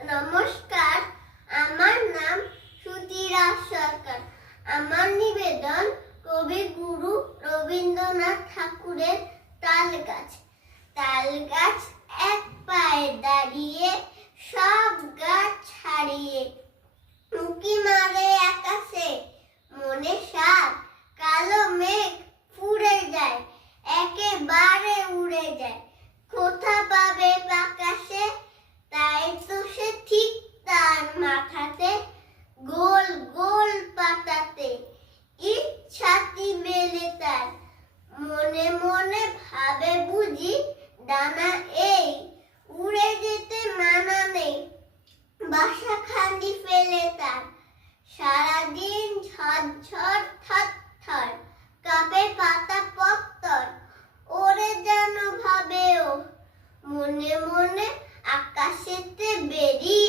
নমস্কার, আমার নাম সুচিরা সরকার। আমার নিবেদন কবিগুরু রবীন্দ্রনাথ ঠাকুরের তাল গাছ। তাল গাছ এক পায়ে দাঁড়িয়ে, সব গাছ ছাড়িয়ে, উঁকি মারে আকাশে, মনে সাত কালো মেঘ ফুরে যায়, একেবারে উড়ে যায়। কোথা পাবে আকাশে, তাই তো সে ঠিক তার মাথাতে, গোল গোল পাতাতে ইচ্ছাতি মেলে তার। মনে মনে ভাবে বুঝি, ডানা এই উড়ে যেতে মানা নেই, বাসা খালি ফেলে তার। সারাদিন ঝরঝর থর থর কাঁপে পাতা পত্তর, ওরে যেন ভাবে ও মনে মনে আকাশেতে বেরিয়ে